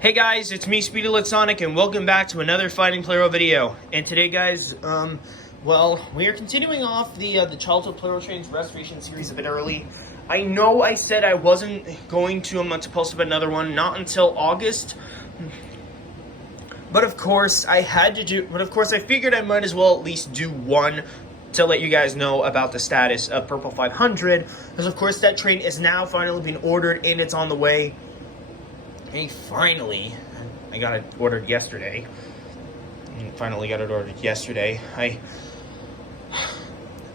Hey guys, it's me, Speedy Sonic, and welcome back to another Fighting Plarail video. And today, guys, well, we are continuing off the Childhood Plarail Trains Restoration Series a bit early. I know I said I wasn't going to post up another one, not until August. But of course, I figured I might as well at least do one to let you guys know about the status of Purple 500. Because of course, that train is now finally being ordered and it's on the way. Hey, finally, I got it ordered yesterday. I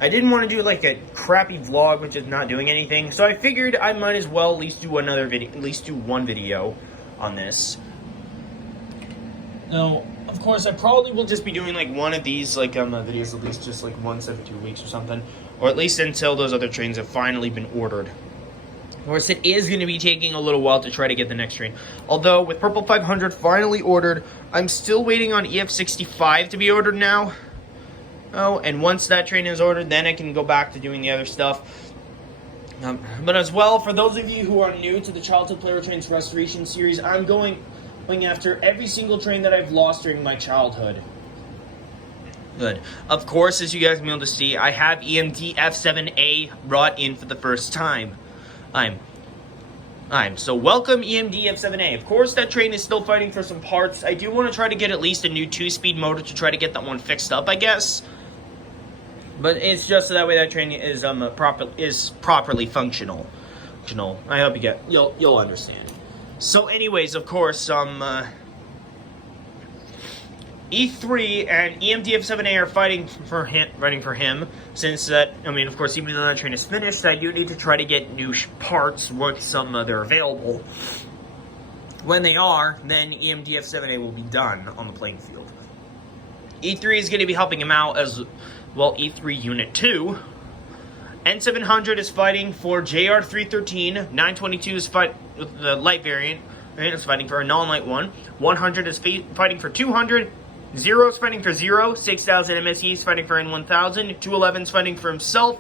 didn't want to do like a crappy vlog, which is not doing anything. So I figured I might as well at least do one video on this. Now, of course, I probably will just be doing like one of these videos at least just like once every 2 weeks or something, or at least until those other trains have finally been ordered. Of course, it is going to be taking a little while to try to get the next train. Although, with Purple 500 finally ordered, I'm still waiting on EF65 to be ordered now. Oh, and once that train is ordered, then I can go back to doing the other stuff. But as well, for those of you who are new to the Childhood Plarail Trains Restoration Series, I'm going after every single train that I've lost during my childhood. Good. Of course, as you guys will be able to see, I have EMD F7A brought in for the first time. So welcome EMD F7A. Of course, that train is still fighting for some parts. I do want to try to get at least a new 2-speed motor to try to get that one fixed up, I guess. But it's just so that way that train is properly functional. I hope you'll understand. So, anyways, of course, E3 and EMD F7A are fighting for him, since that, of course, even though that train is finished, I do need to try to get new parts once they're available. When they are, then EMD F7A will be done on the playing field. E3 is going to be helping him out as well, E3 Unit 2. N700 is fighting for JR313, 922 is fighting with the light variant, and is fighting for a non-light one, 100 is fighting for 200, 0 is fighting for 0, 6000 MSE is fighting for N1000, 211 is fighting for himself,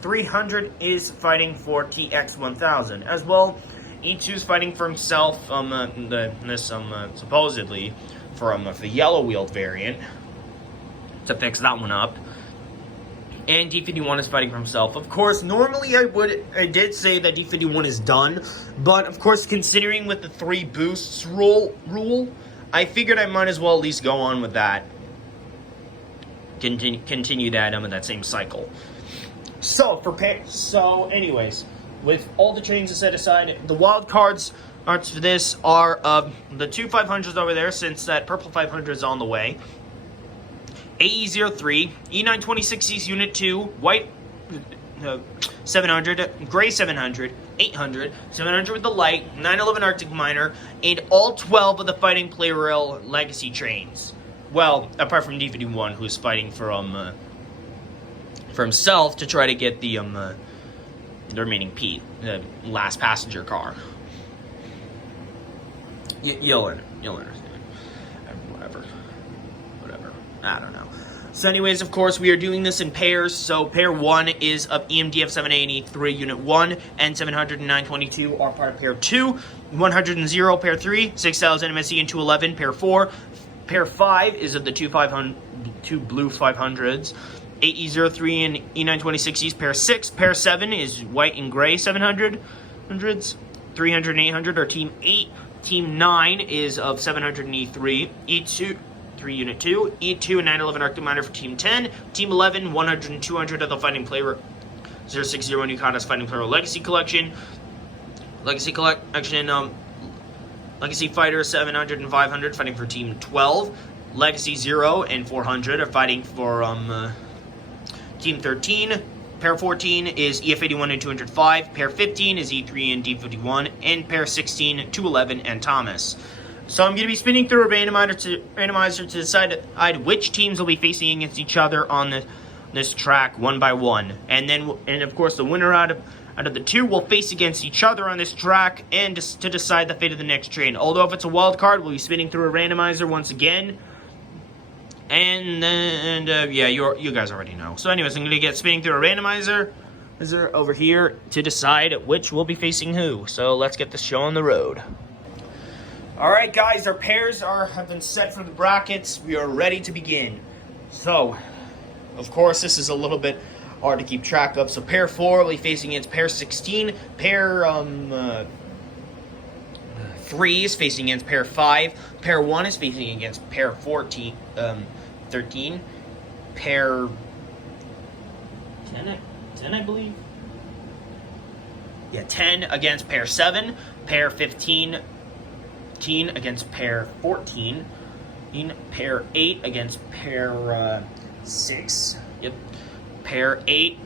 300 is fighting for TX1000. As well, E2 is fighting for himself, supposedly, for the yellow-wheeled variant, to fix that one up. And D51 is fighting for himself. Of course, normally I did say that D51 is done, but of course, considering with the 3 boosts rule, I figured I might as well at least go on with that. Continue that in that same cycle. So anyways, with all the trains set aside, the wild cards for this are the 2 500s over there, since that Purple 500 is on the way. AE03, E926E's Unit 2, White 700, Gray 700, 800, 700 with the Light, 911 Arctic Miner, and all 12 of the Fighting Plarail Legacy trains. Well, apart from D51, who's fighting for himself to try to get the remaining P, the last passenger car. You'll understand. Whatever. I don't know. So anyways, of course, we are doing this in pairs. So pair 1 is of EMD F7A and E3 Unit 1, and 700 and 922 are part of pair 2. 100 and 0, pair 3, 6000 MSE and 211, pair 4. Pair 5 is of the two blue 500s. AE03 and E926E's pair 6. Pair 7 is white and gray 700s. 300 and 800 are Team 8. Team 9 is of 700 and E3. E2... 3 Unit 2, E2 and 911 Arctic Miner for Team 10, Team 11, 100 and 200 of the Fighting Plarail 060 Newcada's Fighting Plarail Legacy Collection, Legacy Fighter 700 and 500 fighting for Team 12, Legacy 0 and 400 are fighting for Team 13, Pair 14 is EF81 and 205, Pair 15 is E3 and D51, and Pair 16, 211 and Thomas. So I'm going to be spinning through a randomizer to decide which teams will be facing against each other on this track one by one. And of course, the winner out of the 2 will face against each other on this track and to decide the fate of the next train. Although if it's a wild card, we'll be spinning through a randomizer once again. Yeah, you guys already know. So anyways, I'm going to get spinning through a randomizer over here to decide which will be facing who. So let's get the show on the road. Alright guys, our pairs have been set for the brackets. We are ready to begin. So, of course, this is a little bit hard to keep track of. So pair 4 will be facing against pair 16. Pair 3 is facing against pair 5. Pair 1 is facing against pair 13. Pair 10, I believe. Yeah, 10 against pair 7. Pair 15 against pair 14. Pair 8 against pair 6. Yep. Pair 8.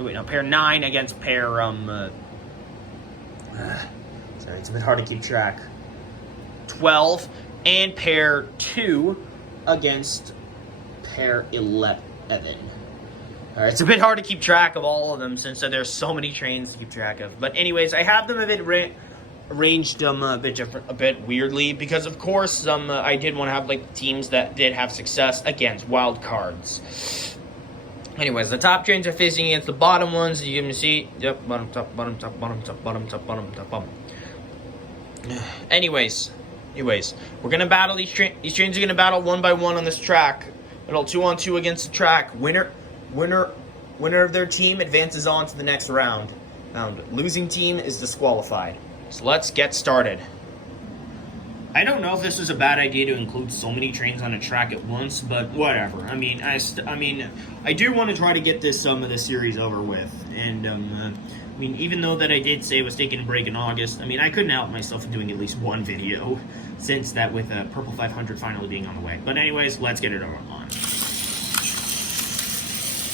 Wait, no, pair 9 against pair sorry, it's a bit hard to keep track. 12. And pair 2 against pair 11. Alright, it's a bit hard to keep track of all of them since there's so many trains to keep track of. But anyways, I have them a bit arranged a bit different, a bit weirdly, because of course I did want to have like teams that did have success against wild cards. Anyways, the top trains are facing against the bottom ones. You can see, yep, bottom, top, bottom, top, bottom, top, bottom, top, bottom, top, bottom. Anyways, we're gonna battle these trains. These trains are gonna battle one by one on this track. Battle 2-on-2 against the track. Winner of their team advances on to the next round. Losing team is disqualified. So let's get started. I don't know if this was a bad idea to include so many trains on a track at once, but whatever. I mean, I do want to try to get this this series over with, and I mean, even though that I did say I was taking a break in August, I mean, I couldn't help myself in doing at least one video since that with Purple 500 finally being on the way. But anyways, let's get it on.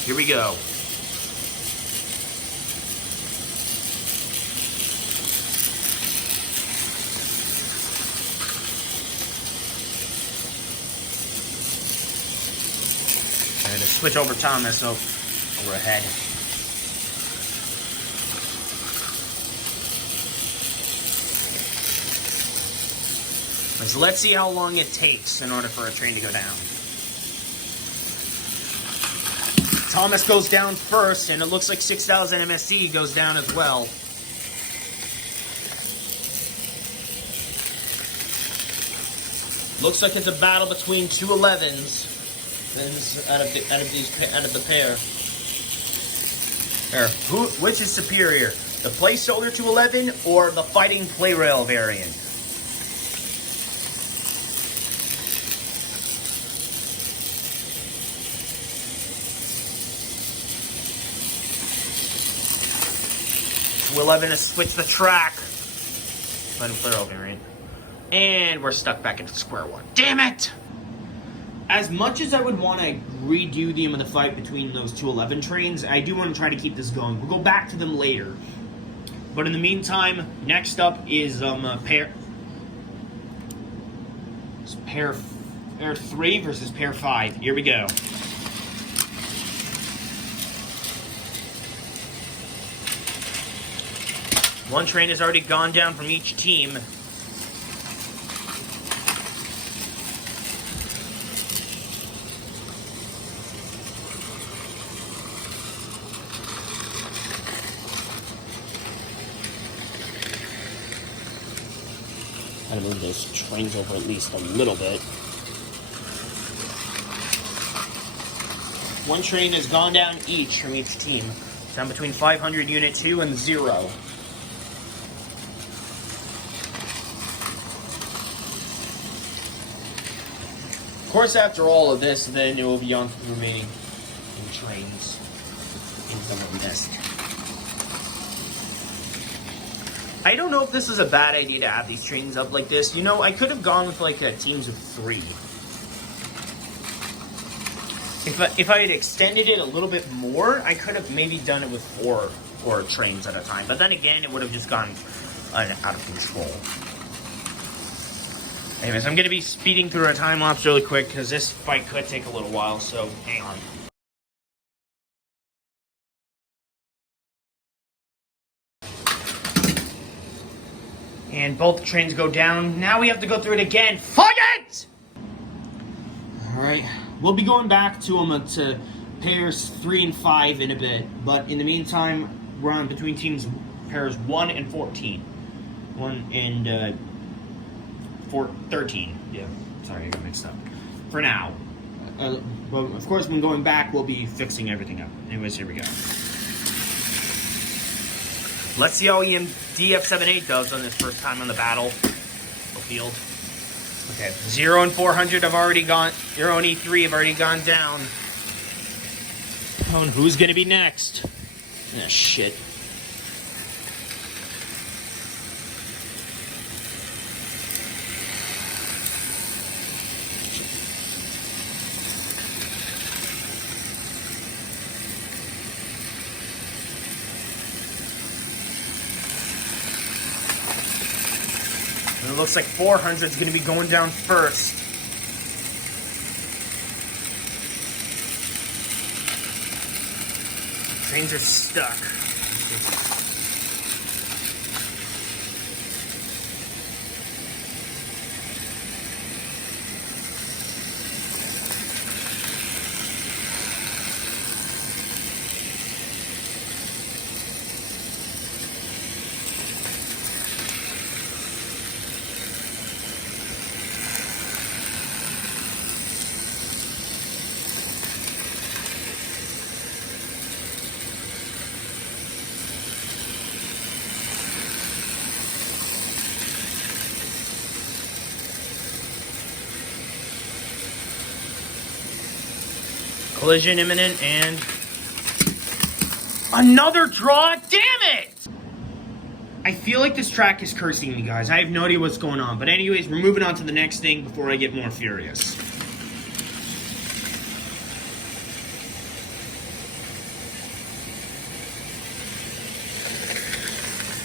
Here we go. I had to switch over Thomas over ahead. So let's see how long it takes in order for a train to go down. Thomas goes down first, and it looks like 6000 MSC goes down as well. Looks like it's a battle between two 11s. Out of the pair. Which is superior, the placeholder 211 or the fighting Plarail variant? We'll has switched the track. Fighting Plarail variant. And we're stuck back into square one. Damn it! As much as I would want to redo the fight between those 211 trains, I do want to try to keep this going. We'll go back to them later. But in the meantime, next up is pair 3 versus pair 5. Here we go. One train has already gone down from each team. Gotta move those trains over at least a little bit. One train has gone down each from each team. Down between 500 unit 2 and 0. Of course, after all of this, then it will be on to the remaining trains. And some of them missed. I don't know if this is a bad idea to have these trains up like this. You know, I could have gone with like teams of 3. If I had extended it a little bit more, I could have maybe done it with 4 trains at a time. But then again, it would have just gone out of control. Anyways, I'm going to be speeding through our time lapse really quick because this fight could take a little while, so hang on. And both trains go down. Now we have to go through it again. Fuck it! Alright, we'll be going back to pairs 3 and 5 in a bit. But in the meantime, we're on between teams pairs 1 and 14. 1 and 13. Yeah, sorry, I got mixed up. For now. But of course, when going back, we'll be fixing everything up. Anyways, here we go. Let's see how DF78 does on his first time on the battlefield. Okay, 0 and 400 have already gone. 0 and E3 have already gone down. Oh, and who's gonna be next? Ah, shit. And it looks like 400 is going to be going down first. Trains are stuck. Collision imminent and another draw. Damn it! I feel like this track is cursing me, guys. I have no idea what's going on. But anyways, we're moving on to the next thing before I get more furious.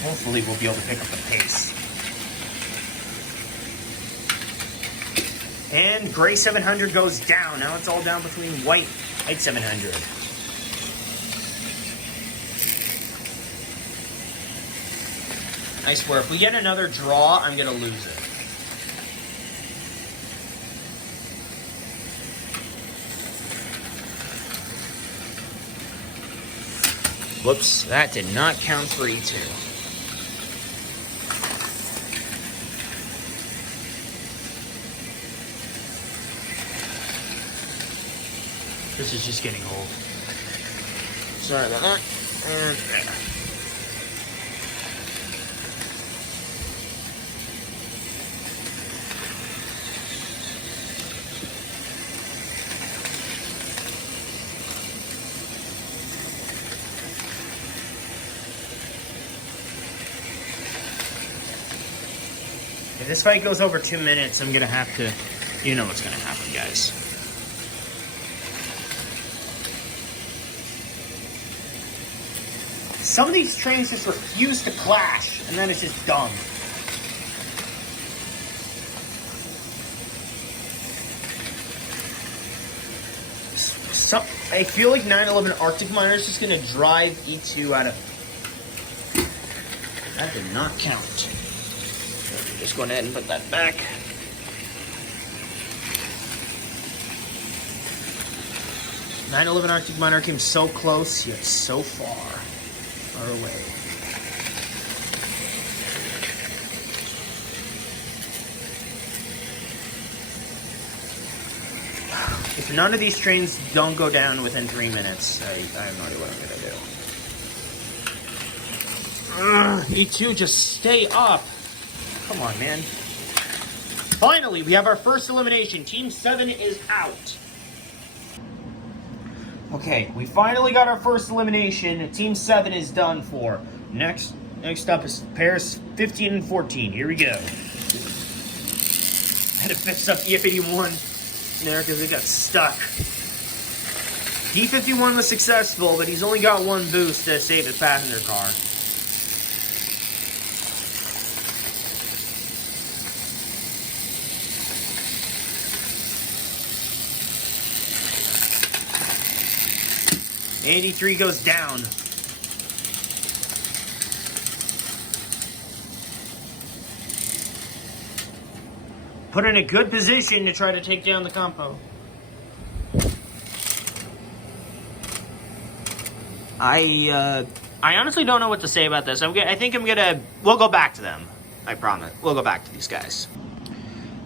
Hopefully we'll be able to pick up the pace. And gray 700 goes down. Now it's all down between white 700. I swear, if we get another draw, I'm going to lose it. Whoops, that did not count for E2. This is just getting old. Sorry about that. And if this fight goes over 2 minutes, I'm gonna have to, you know what's gonna happen, guys. Some of these trains just refuse to clash, and then it's just dumb. I feel like 911 Arctic Miner is just going to drive E2 out of... That did not count. Just go ahead and put that back. .911 Arctic Miner came so close, yet so far away. If none of these trains don't go down within 3 minutes, I have no idea what I'm gonna do. E2, just stay up. Come on, man. Finally, we have our first elimination. Team 7 is out. Okay, we finally got our first elimination. Team 7 is done for. Next up is pairs 15 and 14. Here we go. Had to fix up E51 there because it got stuck. D51 was successful, but he's only got one boost to save his passenger car. .83 goes down. Put in a good position to try to take down the compo. I honestly don't know what to say about this. I think we'll go back to them. I promise. We'll go back to these guys.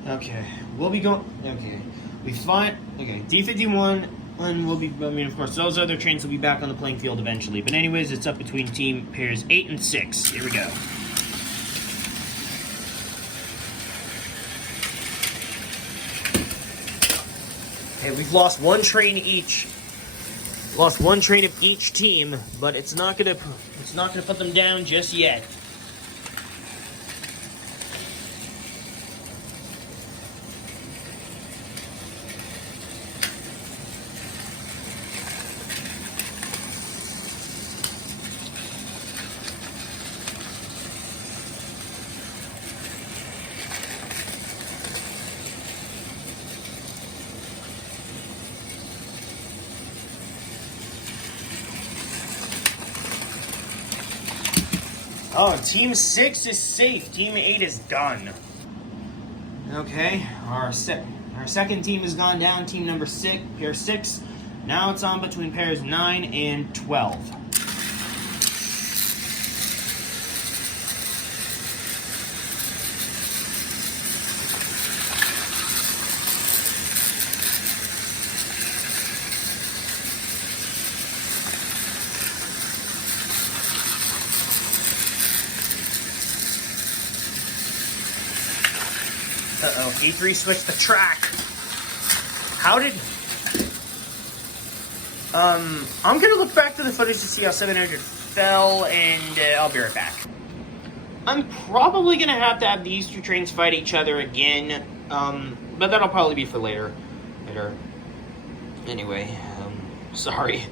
Okay, we'll be going. Okay, we find. Okay, D51, and we'll be. I mean, of course, those other trains will be back on the playing field eventually. But anyways, it's up between team pairs 8 and 6. Here we go. Okay, we've lost one train each. Lost one train of each team, but it's not gonna put them down just yet. Oh, Team 6 is safe. Team 8 is done. Okay, our second team has gone down. Team number 6, pair 6. Now it's on between pairs 9 and 12. Uh-oh, E3 switched the track. How did... I'm gonna look back to the footage to see how 700 fell, and I'll be right back. I'm probably gonna have to have these two trains fight each other again, but that'll probably be for later. Anyway, sorry.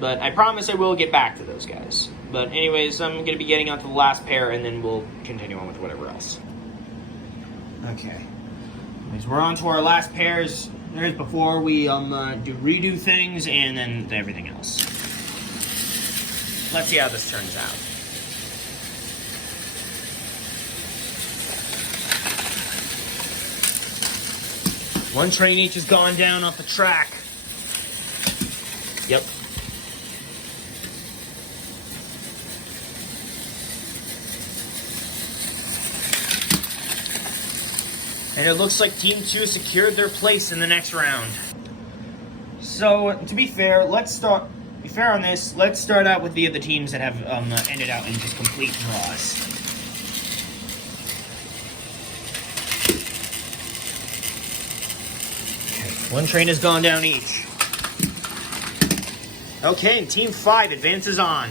But I promise I will get back to those guys. But anyways, I'm gonna be getting on to the last pair, and then we'll continue on with whatever else. Okay, anyways, we're on to our last pairs. There's before we redo things and then everything else. Let's see how this turns out. One train each has gone down off the track. Yep. And it looks like Team 2 secured their place in the next round. So, to be fair, on this. Let's start out with the other teams that have ended out in just complete draws. Okay, one train has gone down each. Okay, and Team 5 advances on.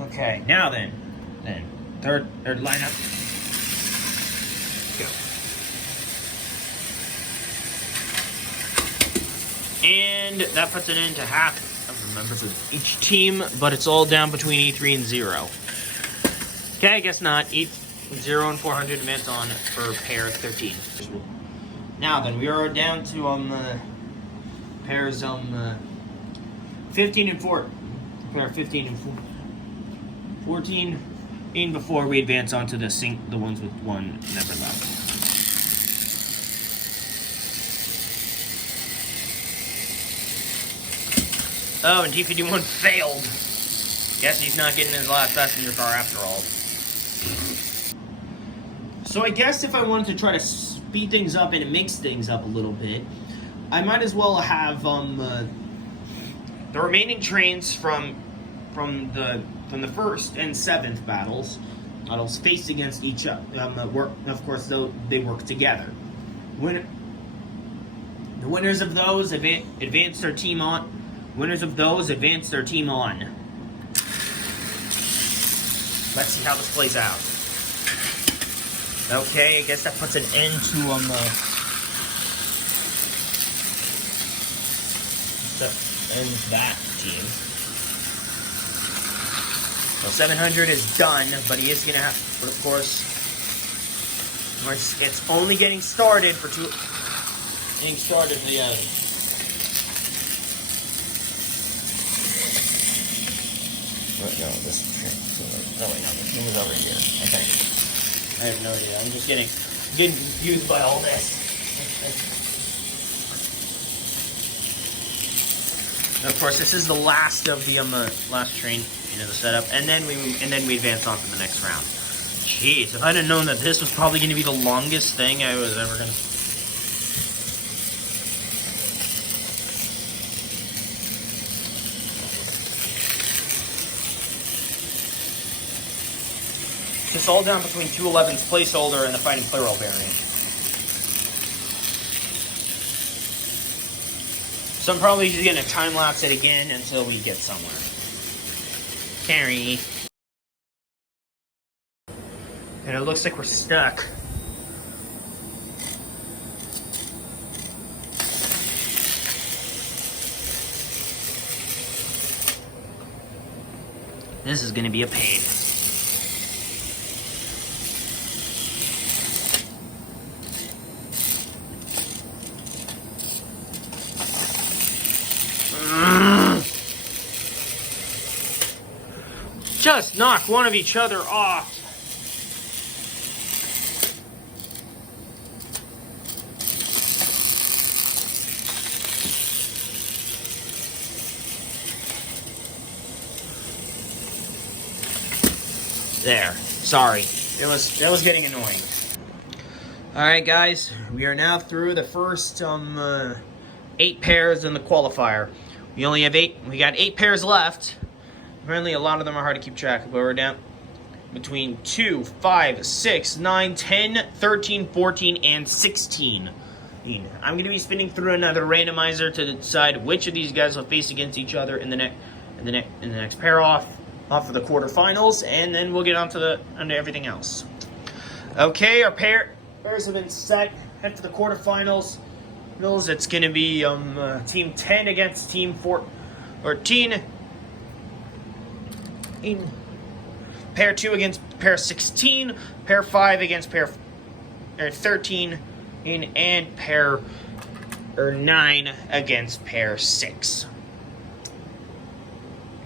Okay, now then, third lineup. Go. And that puts an end to half of the members of each team, but it's all down between E3 and 0. Okay, I guess not. E0 and 400 advance on for pair 13. Now then, we are down to pairs 15 and 4. Pair 15 and 14. In before we advance on to the ones with one member left. Oh, and T51 failed. Guess he's not getting his last passenger car after all. So I guess if I wanted to try to speed things up and mix things up a little bit, I might as well have the remaining trains from the first and seventh battles faced against each other. Of course, though they work together. The winners of those advance their team on. Winners of those advance their team on. Let's see how this plays out. Okay, I guess that puts an end to that team. Well, 700 is done, but he is going to have, but of course, it's only getting started for the no, this train. No, wait, no, this train is over here, I think. I have no idea. I'm just getting confused by all this. And of course, this is the last of the last train, the setup, and then we advance on to the next round. Jeez, if I'd have known that this was probably going to be the longest thing I was ever going to... It's all down between 211's placeholder and the Fighting Plarail variant. So I'm probably just going to time-lapse it again until we get somewhere. Carry. And it looks like we're stuck. This is going to be a pain. Just knock one of each other off. There. Sorry. That was getting annoying. Alright guys, we are now through the first 8 pairs in the qualifier. We only have 8. We got 8 pairs left. Apparently a lot of them are hard to keep track of, but we're down between 2, 5, 6, 9, 10, 13, 14, and 16. I'm going to be spinning through another randomizer to decide which of these guys will face against each other in the next pair off for the quarterfinals, and then we'll get onto everything else. Okay, our pairs have been set. Head for the quarterfinals. It's going to be Team 10 against Team 4, or Pair 2 against Pair 16, Pair 5 against Pair 13, and Pair 9 against Pair 6.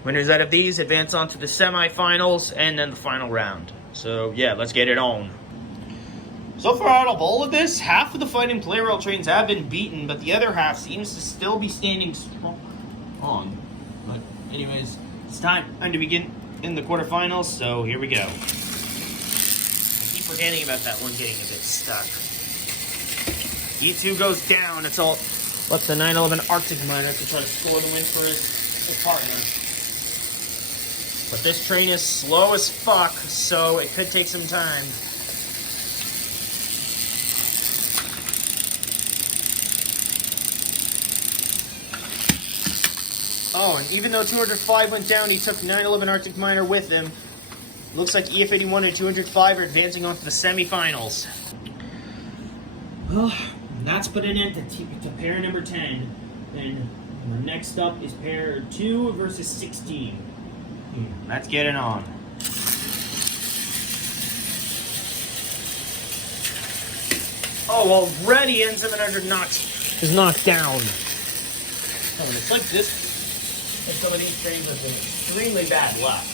Winners out of these advance on to the semifinals and then the final round. So yeah, let's get it on. So far out of all of this, half of the Fighting Plarail trains have been beaten, but the other half seems to still be standing strong. But anyways, it's time to begin in the quarterfinals, so here we go. I keep forgetting about that one getting a bit stuck. E2 goes down. It's all left the 911 Arctic Miner to try to score the win for his partner. But this train is slow as fuck, so it could take some time. Oh, and even though 205 went down, he took 911 Arctic Miner with him. Looks like EF81 and 205 are advancing on to the semifinals. Well, that's put an end to pair number 10. And next up is pair 2 versus 16. Let's get it on. Oh, already N700 is knocked down. Oh, and it's like this. And some of these trains have been extremely bad luck.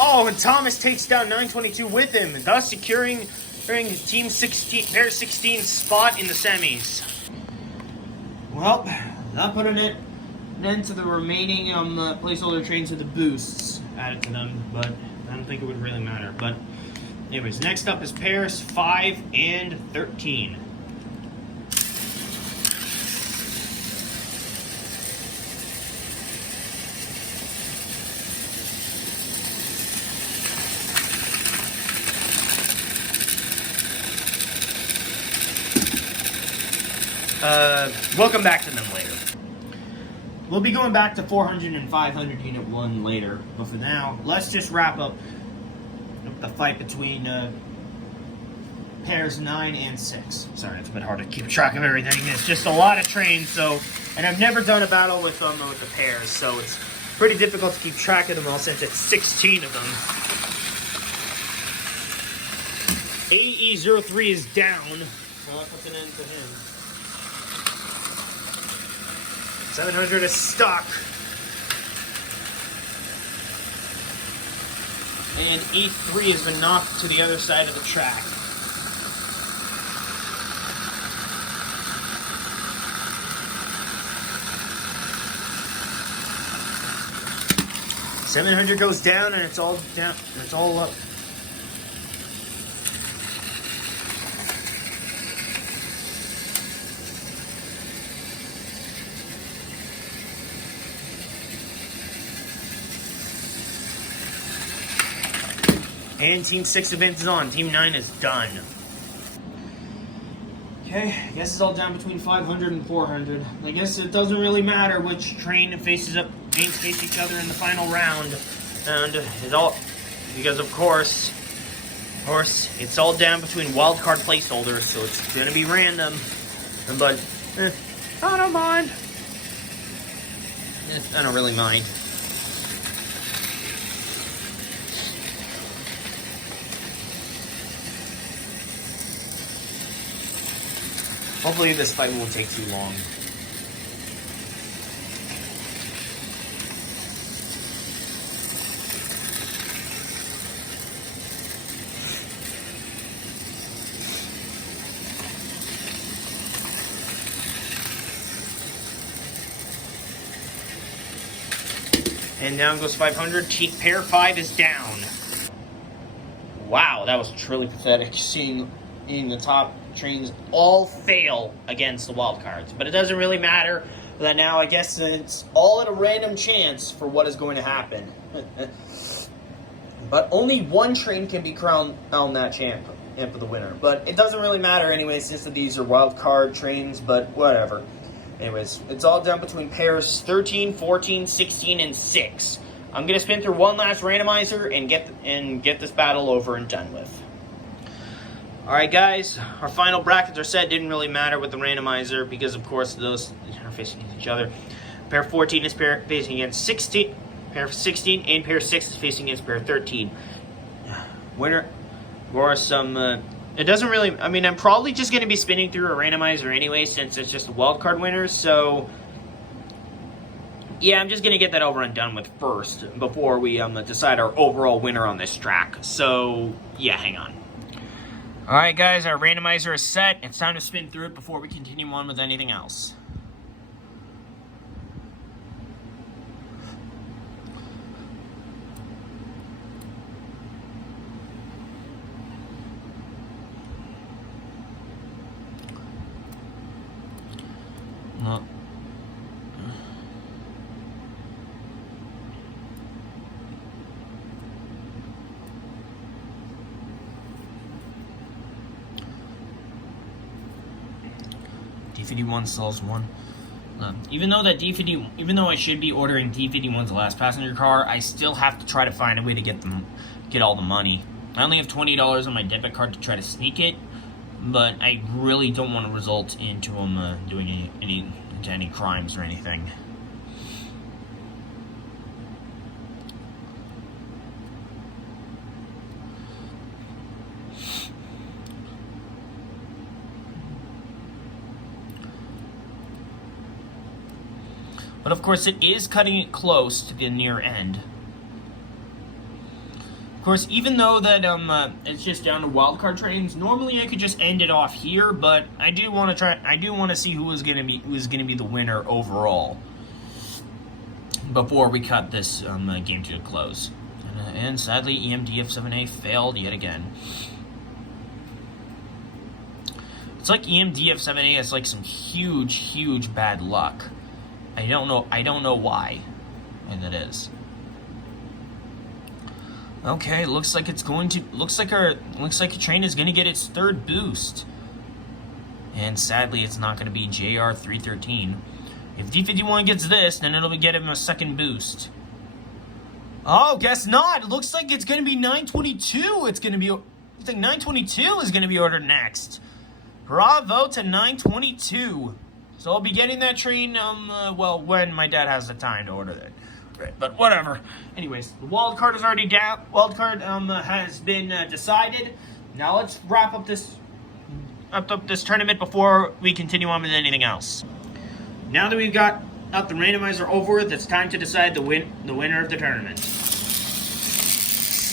Oh, and Thomas takes down 922 with him, thus securing Team 16, Pair 16's spot in the semis. Well, that put an end to the remaining placeholder trains with the boosts added to them, but I don't think it would really matter. But anyways, next up is pairs 5 and 13. We'll come back to them later. We'll be going back to 400 and 500 Unit 1 later, but for now, let's just wrap up the fight between pairs 9 and 6. Sorry, it's a bit hard to keep track of everything. It's just a lot of trains, and I've never done a battle with the pairs, so it's pretty difficult to keep track of them all since it's 16 of them. AE03 is down, so that puts an end to him. 700 is stuck. And E3 has been knocked to the other side of the track. $700 goes down, and it's all down. It's all up. And Team 6 event is on. Team 9 is done. Okay, I guess it's all down between 500 and 400. I guess it doesn't really matter which trains face each other in the final round. And it's all, because of course, it's all down between wildcard placeholders, so it's gonna be random. But, I don't mind. I don't really mind. Hopefully this fight won't take too long. And down goes 500. Pair 5 is down. Wow, that was truly pathetic seeing the top trains all fail against the wild cards. But it doesn't really matter that now. I guess it's all at a random chance for what is going to happen. But only one train can be crowned on that champ for the winner. But it doesn't really matter anyway, since these are wild card trains, but whatever. Anyways, it's all down between pairs 13, 14, 16, and 6. I'm going to spin through one last randomizer and get this battle over and done with. Alright guys, our final brackets are set. Didn't really matter with the randomizer because of course those are facing each other. Pair 14 is facing against 16, pair 16, and pair 6 is facing against pair 13. Winner, or some, it doesn't really, I mean, I'm probably just going to be spinning through a randomizer anyway since it's just a wildcard winner, so yeah, I'm just going to get that over and done with first before we decide our overall winner on this track. So, yeah, hang on. Alright guys, our randomizer is set. It's time to spin through it before we continue on with anything else. No. D51 sells one. Even though I should be ordering D51's last passenger car, I still have to try to find a way to get all the money. I only have $20 on my debit card to try to sneak it, but I really don't want to result into them doing any crimes or anything. But of course, it is cutting it close to the near end. Of course, even though that it's just down to wildcard trains, normally I could just end it off here. But I do want to try. I do want to see who is going to be the winner overall before we cut this game to a close. And sadly, EMDF7A failed yet again. It's like EMDF7A has like some huge bad luck. I don't know why, and it is. Okay, looks like a train is gonna get its third boost. And sadly it's not gonna be JR313. If D51 gets this, then it'll get him a second boost. Oh, guess not. It looks like it's gonna be 922. It's like 922 is gonna be ordered next. Bravo to 922. So I'll be getting that train, well, when my dad has the time to order it. Right, but whatever. Anyways, the wild card is already down. Wild card has been decided. Now let's wrap up this tournament before we continue on with anything else. Now that we've got the randomizer over with, it's time to decide the winner of the tournament.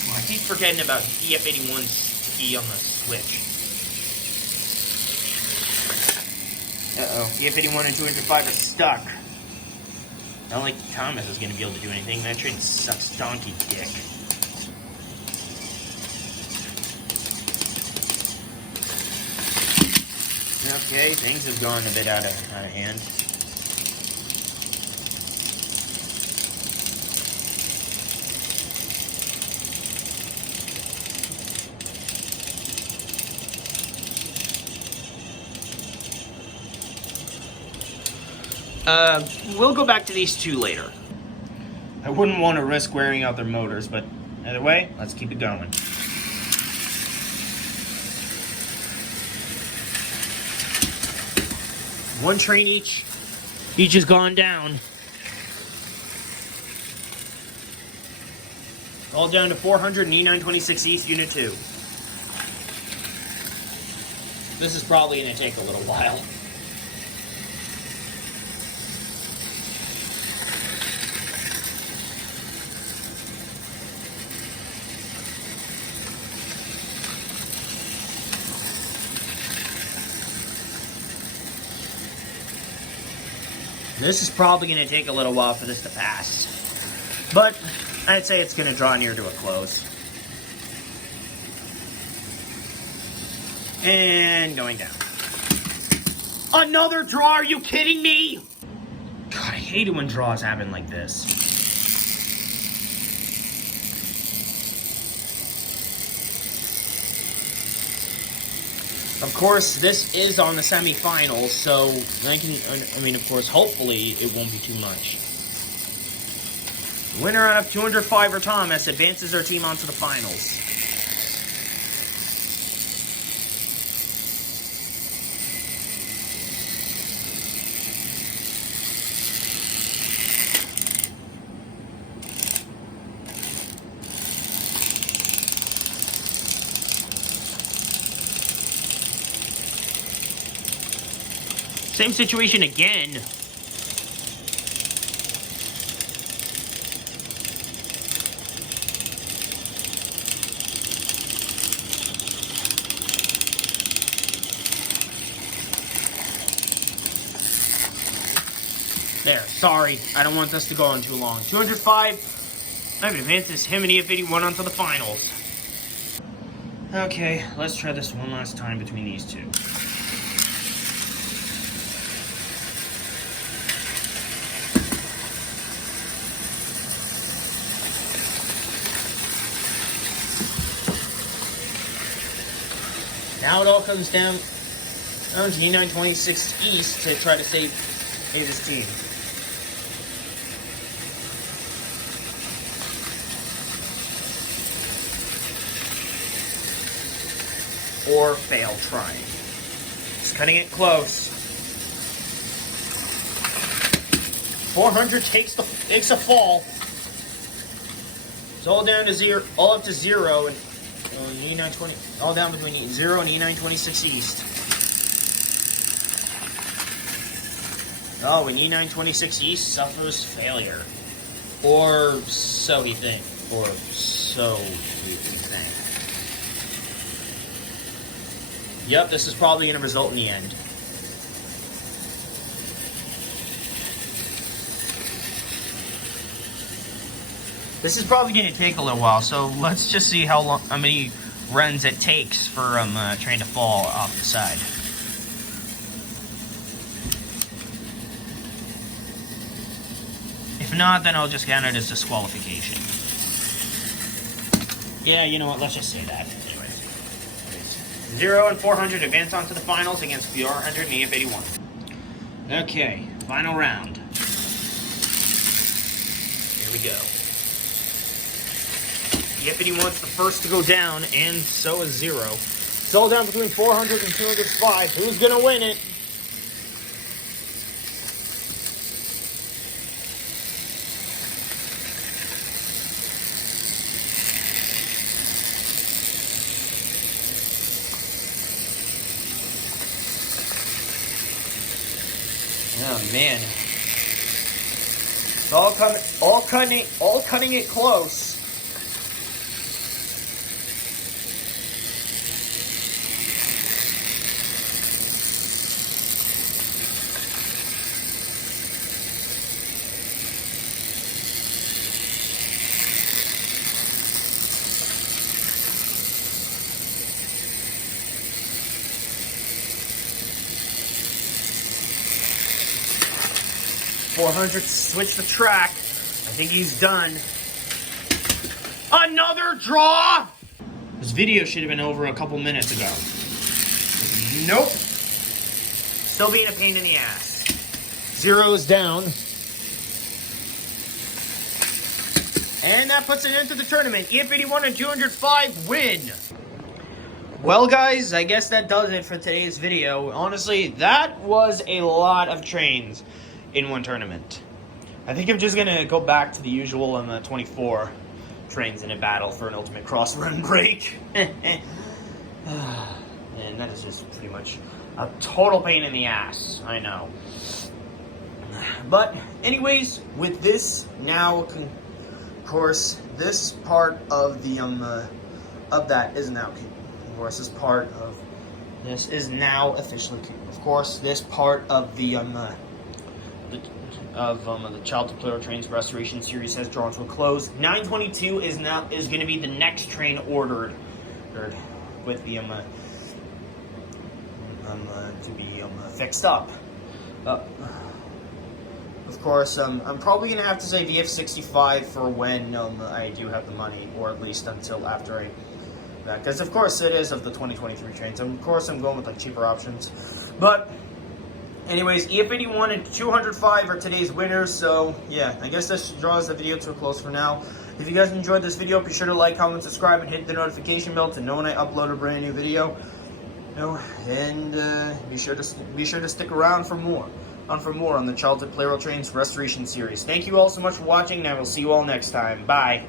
Select keep forgetting about EF81's key on the switch. Uh-oh. EF81 and 205 are stuck. I don't think Thomas is going to be able to do anything. That train sucks donkey dick. Okay, things have gone a bit out of hand. We'll go back to these two later. I wouldn't want to risk wearing out their motors, but either way, let's keep it going. One train each. Each has gone down. All down to 400 and E926 East, Unit 2. This is probably going to take a little while. This is probably going to take a little while for this to pass. But I'd say it's going to draw near to a close. And going down. Another draw? Are you kidding me? God, I hate it when draws happen like this. Of course, this is on the semifinals, so I mean, of course, hopefully it won't be too much. Winner out of 205 or Thomas advances their team onto the finals. Same situation again. There, sorry. I don't want this to go on too long. 205. I've advanced him and EF81 onto the finals. Okay, let's try this one last time between these two. Now it all comes down to E926 East to try to save his team. Or fail trying. Just cutting it close. 400 takes a fall. It's all down to zero, all up to zero, and E920, all down between 0 and E926 East. Oh, and E926 East suffers failure. Or so he thinks. Or so we think. Yep, this is probably going to result in the end. This is probably going to take a little while, so let's just see how many runs it takes for trying to fall off the side. If not, then I'll just count it as disqualification. Yeah, you know what, let's just say that. Anyways. 0 and 400 advance on to the finals against 400 and EF81. Okay, final round. Here we go. EF81's the first to go down, and so is 0. It's all down between 400 and 205. Who's going to win it? Oh man, it's all cutting it close. 400, switch the track. I think he's done. Another draw! This video should have been over a couple minutes ago. Nope. Still being a pain in the ass. 0 is down. And that puts an end to the tournament. EF81 and 205 win. Well, guys, I guess that does it for today's video. Honestly, that was a lot of trains in one tournament. I think I'm just going to go back to the usual 24 trains in a battle for an ultimate cross-run break. And that is just pretty much a total pain in the ass. I know. But anyways, with this now, of course, this part of the of that is now. Of course, this part of this is now officially. Of course, this part of the Childhood Plarail Trains Restoration Series has drawn to a close. 922 is going to be the next train ordered with the to be fixed up. Of course, I'm probably going to have to say VF65 for when I do have the money, or at least until after that. Because, of course, it is of the 2023 trains. Of course, I'm going with like cheaper options. But, anyways, EF81 and 205 are today's winners. So, yeah, I guess this draws the video to a close for now. If you guys enjoyed this video, be sure to like, comment, subscribe, and hit the notification bell to know when I upload a brand new video. And be sure to stick around for more on the Childhood Plarail Trains Restoration Series. Thank you all so much for watching, and I will see you all next time. Bye.